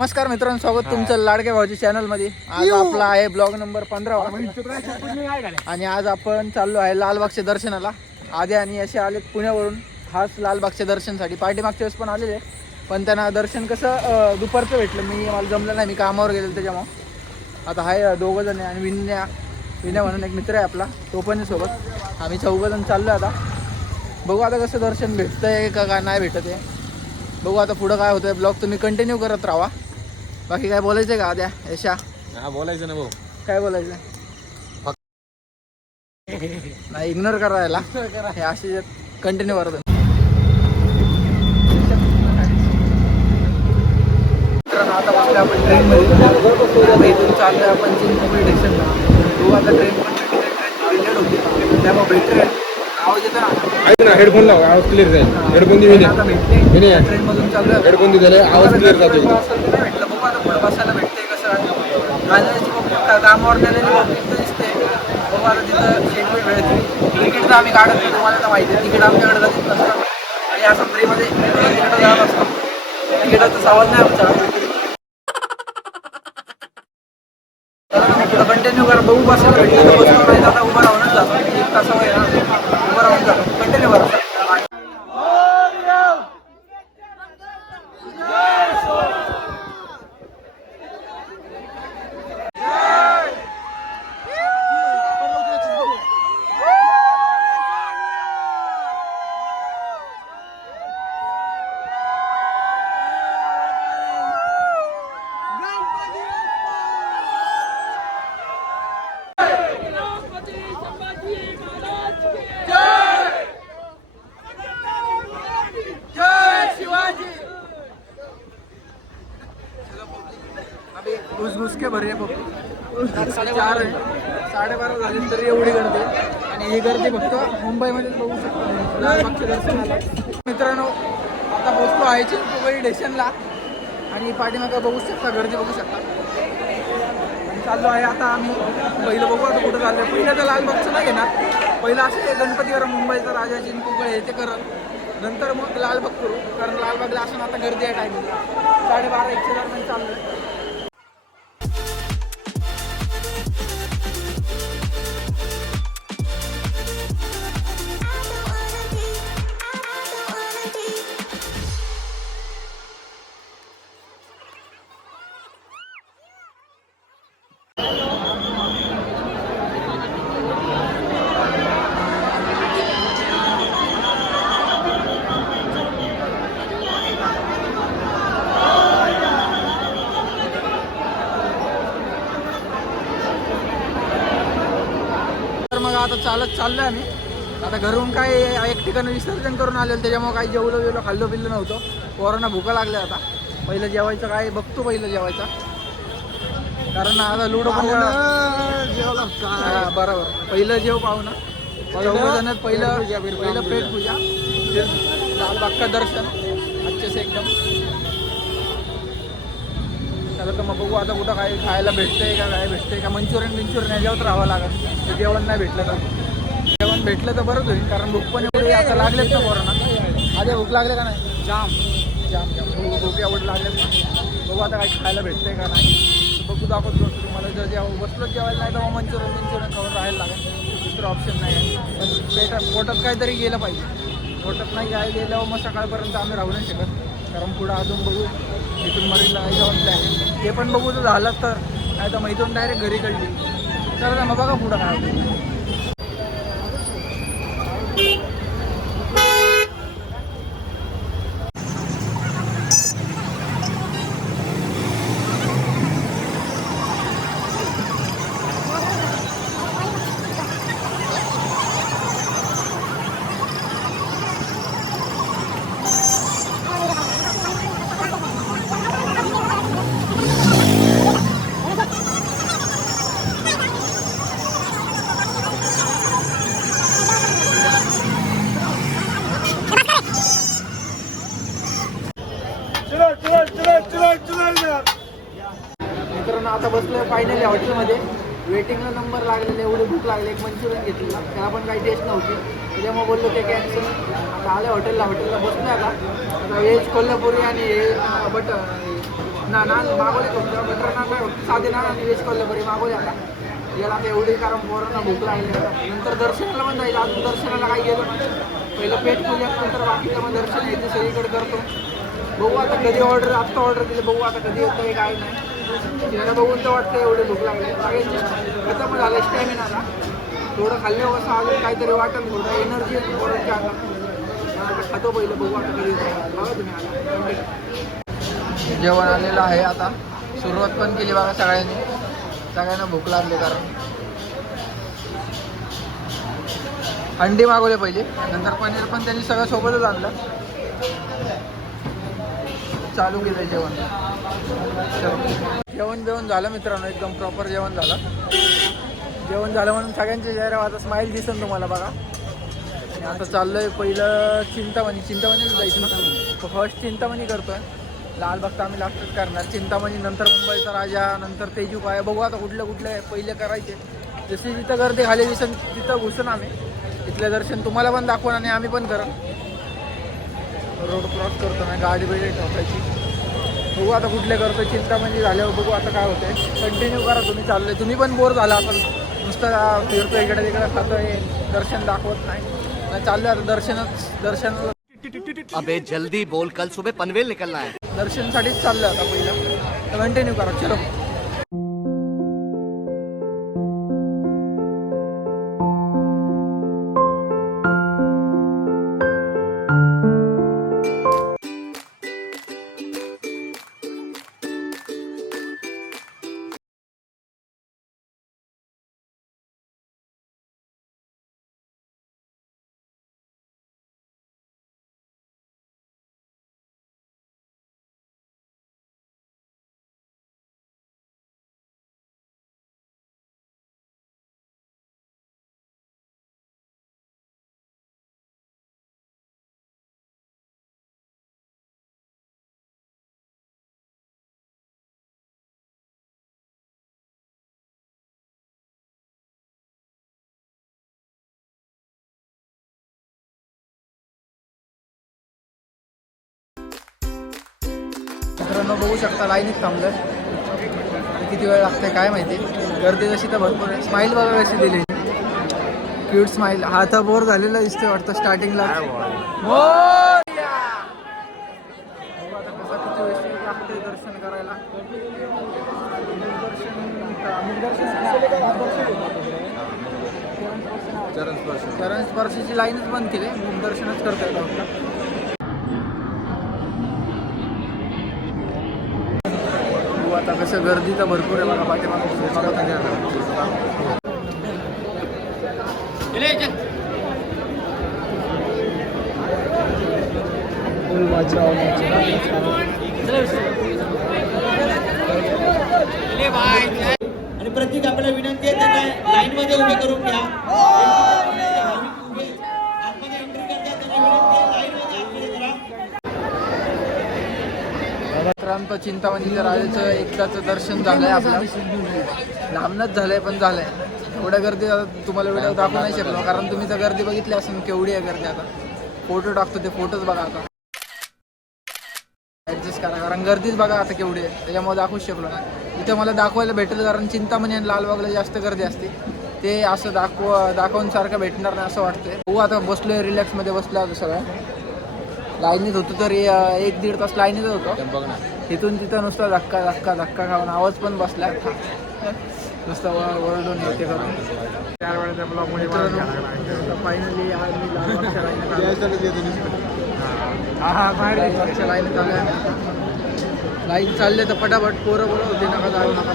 नमस्कार मित्रांनो स्वागत तुमचं लाडक्या भाऊजी चॅनलमध्ये आज आपला आहे ब्लॉग नंबर पंधरा. आणि आज आपण चाललो आहे लालबागच्या दर्शनाला. आधी आणि असे आले पुण्यावरून. खास लालबागच्या दर्शनसाठी. पाठीमागच्या वेळेस पण आलेले. पण त्यांना दर्शन कसं दुपारचं भेटलं. मी मला जमलं नाही. मी कामावर गेलो त्याच्यामुळं. आता आहे दोघं जण आहे आणि विन्या. विन्या म्हणून एक मित्र आहे आपला. तो पण सोबत. आम्ही चौघं जण चाललो आता. बघू आता कसं दर्शन भेटतंय का काय नाही भेटत आहे. बघू आता पुढं काय होतंय. ब्लॉग तुम्ही कंटिन्यू करत राहा. बाकी काय बोलायचं आहे का आद्या? यशा? हा बोलायचं ना भाऊ. काय बोलायचं? नाही इग्नोर करायला हे असे कंटिन्यू करत आता आपण ट्रेनमध्ये आपण चिंचपोकळी स्टेशनला तू आता ट्रेन पण लेट होती. त्यामुळे भेटतोय. आवाज येतो ना हेडफोन लाव. आवाज क्लिअर जाईल. हेडफोन दे आता भेटते विनय ट्रेन मधून चाललोय हेडफोन दे त्याला. आवाज क्लिअर जातो एकदम. भेटलं बघू आता पुढे बसायला भेटते कसं गाण्याची बघ कामावर नेलेली पब्लिक तर दिसते बघू आता तिथं शेटमेट भेटते तिकीट तर आम्ही काढत नाही. तुम्हाला तर माहिती आहे तिकीट आमच्याकडे कधीच नसतं आणि असं फ्रीमध्ये तिकीटं जात असतो तिकीटाचा सवाल नाही आमच्या कंटिन्यू करा बघू बसायला भेटलं तर बसतो नाही तर आता उभं राहूनच जातो एक तासावर आहे ना उभं राहून जातो कंटिन्यू करा अभी घुस घुस के भरे पप्पू चार आहे. साडेबारा झाले तरी एवढी गर्दी. आणि ही गर्दी फक्त मुंबईमध्ये बघू शकतो. लालबागच्या दर्शनाला. मित्रांनो आता पोहोचलो आहे चिंचपोकळी स्टेशनला आणि पाठीमागं बघू शकता गर्दी बघू शकता. चाललो आहे आता आम्ही पहिलं बघू आता कुठं चाललं पहिलं तर लालबागचं नाही घेणार पहिलं असं गणपती करा मुंबईचा राजा चिंचपोकळे हे ते करत नंतर मग लालबाग करू. कारण लालबागला असं आता गर्दी आहे टायमिंग साडेबारा एकशे दरम्यान चाललं आहे आता चालत चाललोय आम्ही. आता घरून काय एक ठिकाणी विसर्जन करून आलेलं त्याच्यामुळे काही जेवलो बिवलो खाल्लो पिल्लो नव्हतं. पोरांना भुका लागल्या आता. पहिलं जेवायचं काय बघतो पहिलं जेवायचा. कारण आता लुडो पण बरोबर. पहिलं जेव पाहू ना पहिलं पहिलं पेट पूजा. लालबागचा दर्शन. अच्छे एकदम. तर मग बघू आता कुठं काय खायला भेटतंय का काय भेटतंय का. मंचुरियन बिंचुरियन याच्यावर राहावं लागेल. ते जेवण नाही भेटलं तर. जेवण भेटलं तर बरंच होईल कारण भूक पण एवढी आता लागलेच ना पोरांना. आधी भूक लागले का नाही? जाम. जाम जाम. भूक भूक एवढं लागलेत ना बघू आता काय खायला भेटतंय का नाही. बघू दाखवत बसतो तुम्हाला. जर जेव्हा बसलोच जेवायला नाही तर मग मंचुरियन बिंचुरियन खाऊन राहायला लागेल. दुसरं ऑप्शन नाही आहे. पण पेटात पोटात काहीतरी गेलं पाहिजे. पोटात नाही काय गेल्यावर मग सकाळपर्यंत आम्ही राहू नाही शकत. कारण पुढं अजून बघू. इथून मरीनला जाऊन प्लॅन ते पण बघू जर झालं तर. नाही तर मग इथून डायरेक्ट घरी कळली. तर मग बघा पुढं काय होतं. मित्रांनो आता बसलोय फायनली हॉटेलमध्ये वेटिंगला नंबर लागलेले एवढी भूक लागली एक मंचुरियन घेतलेला. त्याला पण काही टेस्ट नव्हती. त्याच्यामुळे बोललो ते कॅन्सल आता आले हॉटेलला हॉटेलला बसलोय आता. आता व्हेज कोल्हापुरी आणि हे बटर ना नान मागवले तुमच्या बटर नान काय होत साधे नान आणि व्हेज कोल्हापुरी मागवले आता. याला आता एवढी कारण पोरांना भूक लागली आता. नंतर दर्शनाला पण जायचं. अजून दर्शनाला काही गेलं नाही. पहिलं पेट पूजा नंतर बाकीचं मग दर्शन यायचं. सगळीकडे करतो. बघू आता कधी ऑर्डर आत्ता ऑर्डर दिली बघू आता कधी येतं काय नाही. चेहरा बघून तर वाटतं एवढे भूक लागले. सगळ्यांची खतम झालं स्टॅमिना ना. थोडं खाल्ल्यावर असं अजून काहीतरी वाटेल थोडं एनर्जी पोरांच्या आता खातो. पहिलं बघू आता कधी बघा तुम्ही जेवण आलेलं आहे आता. सुरुवात पण केली बघा सगळ्यांनी. सगळ्यांना भूक लागली कारण. अंडी मागवले पहिले. नंतर पनीर पण त्यांनी सगळं सोबतच आणलं. चालू केलं जेवण. जेवण. जेवण झालं मित्रांनो एकदम प्रॉपर जेवण झालं. जेवण झालं म्हणून सगळ्यांच्या चेहऱ्यावर आता स्माईल दिसेल तुम्हाला बघा. आणि आता आहे पहिलं चिंतामणी. चिंतामणीच जायचं ना? फर्स्ट चिंतामणी करतोय. भक्त आम्ही लास्टच करणार. चिंतामणी नंतर मुंबईचा राजा नंतर तेजू काय बघू आता कुठलं कुठलं पहिले करायचे. जसे जिथं गर्दी खाली दिसन तिथं घुसून आम्ही. तिथलं दर्शन तुम्हाला पण दाखवून आणि आम्ही पण करा. रोड क्रॉस करतो ना गाडी बिडी ठोकायची. बघू आता कुठले करतो चिंतामणी झाल्यावर बघू आता काय होतंय. कंटिन्यू करा तुम्ही चाललोय. तुम्ही पण बोर झाला. असेल नुसतं फिरतो इकडे तिकडे खातोय. दर्शन दाखवत नाही. चाललोय आता दर्शनच दर्शन अबे जल्दी बोल. कल सुबह पनवेल निकलना है. दर्शनसाठीच चाललं आता पहिलं. कंटिन्यू करा. चलो. बघू शकता लाईनीत थांबलं. किती वेळ लागते काय माहिती. गर्दी जशी तर भरपूर आहे. स्माईल बघा कशी दिली. क्यूट स्माईल हा तर बोर झालेला दिसतोय वाटतं स्टार्टिंगला लागते दर्शन करायला. चरण स्पर्श चरण स्पर्शीची लाईनच बंद केली. दर्शनच करता येतं आपलं आता कसं गर्दी तर भरपूर आहे बघा पाठीमागं आणि प्रत्येक आपल्याला विनंती आहे त्यांना लाईन मध्ये उभे करून घ्या उभे आतमध्ये एंट्री करतात त्यांना विनंती आहे लाईन मध्ये आतमध्ये करा मित्रांनो चिंतामणीच्या राजाचं एकदाचं दर्शन झालंय आपलं. लांबनच झालंय पण झालंय. एवढ्या गर्दी तुम्हाला व्हिडिओ दाखवू नाही शकलो कारण तुम्ही जर गर्दी बघितली असेल केवढी आहे गर्दी आता. फोटो टाकतो ते फोटोच बघा आता. ऍडजस्ट करा कारण गर्दीच बघा आता केवढी आहे. त्याच्यामुळे दाखवूच शकलो नाही. इथे मला दाखवायला भेटेल कारण चिंतामणी आणि लालबागला जास्त गर्दी असते. ते असं दाखव दाखवून सारखं भेटणार नाही असं वाटतंय. हो आता बसलोय रिलॅक्समध्ये बसलो आता सगळं. लाईनीत होतो तर एक दीड तास लाईनीत होतो. बघ ना. तिथून तिथं नुसता धक्का धक्का धक्का खाऊन आवाज पण बसला. नुसतं वर- वरडून येते करून चार वेळेचा ब्लॉग फायनली आम्ही लालबागच्या लाईनीत आलो. हा हा लाईनीत आलोय आम्ही. लाईन चालले तर पटापट पोरं बोलत होते नका जाऊ नका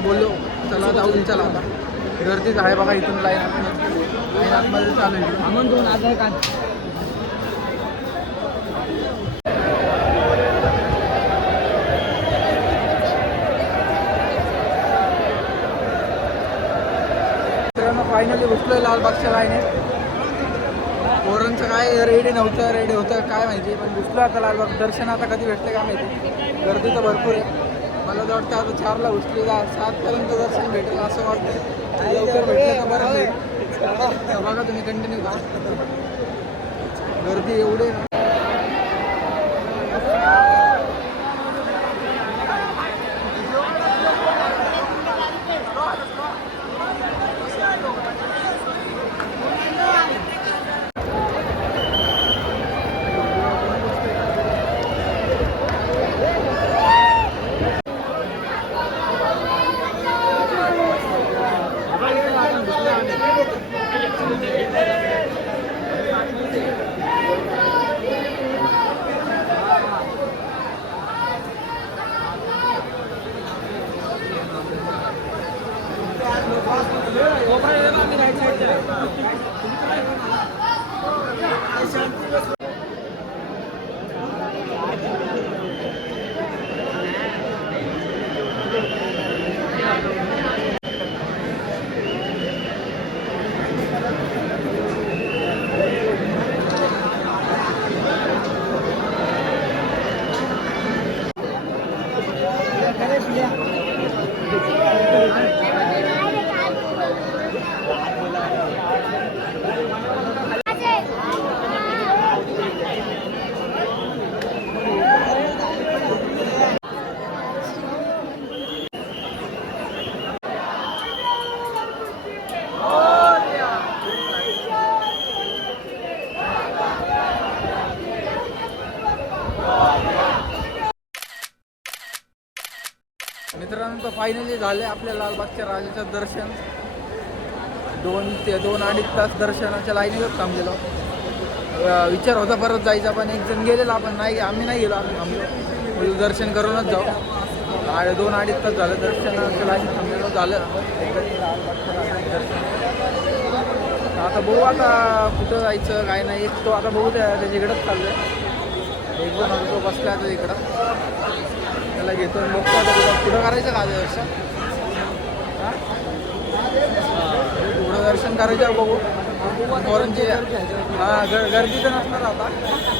बोललो चला जाऊन चला आता. गर्दीच आहे बघा इथून लाईन. लाईन आतमध्ये चालू आहे. दोन आधार कार्ड मित्रांनो फायनली घुसलोय लालबागच्या लाईने. पोरांचं काय रेडी नव्हतं रेडी होतं काय माहिती. पण घुसलो आता लालबाग दर्शन आता कधी भेटतं काय माहिती. गर्दी तर भरपूर आहे. मला तर वाटतं आता चारला घुसली जा सातपर्यंत दर्शन भेटेल असं वाटतं लवकर भेटलं का बरं बघा तुम्ही कंटिन्यू का गर्दी एवढी मित्रांनो तर फायनली झाले आपल्या लालबागच्या राजाचं दर्शन. दोन ते दोन अडीच तास दर्शनाच्या लाईनीवर थांबलेलो. विचार होता परत जायचा पण एक जण गेलेला आपण नाही आम्ही नाही गेलो आम्ही थांबलो. दर्शन करूनच जाऊ. आणि दोन अडीच तास झालं दर्शनाच्या लाईनीत थांबलेलो झालं. आता बघू आता कुठं जायचं काय नाही. एक तो आता बघू त्या त्याच्याकडेच आहे एक जण आता बसला आता इकडं. त्याला घेतो मग पुढं. कुठं करायचं का आज दर्शन पुढं दर्शन करायचं बघू. वरणची हा ग गर्दी तर नसणार आता.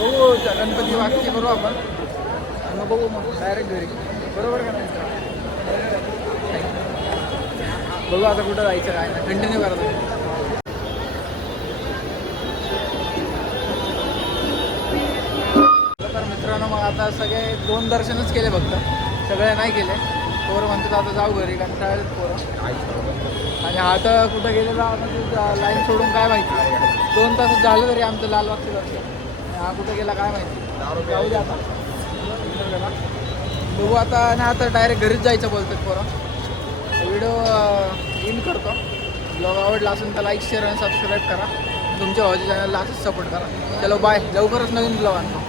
बघू गणपती वागची करू आपण. मग बघू मग डायरेक्ट घरी. बरोबर का नाही? बघू आता कुठं जायचं काय नाही. कंटिन्यू करायचं आता सगळे दोन दर्शनच केले फक्त. सगळे नाही केले. पोरं म्हणतात आता जाऊ घरी कारण पोरं. आणि आता कुठं गेलेला आता लाईन सोडून काय माहिती. दोन तास झालं तरी आमचं लालबागचं दर्शन. आणि हा कुठं गेला काय माहिती. जाऊ दे आता. बघू आता आणि आता डायरेक्ट घरीच जायचं बोलतात पोरं. व्हिडिओ इन करतो. ब्लॉग आवडला असेल तर लाईक शेअर आणि सबस्क्राईब करा. तुमच्या हॉजी चॅनलला असंच सपोर्ट करा. चलो बाय लवकरच नवीन ब्लॉग आणतो.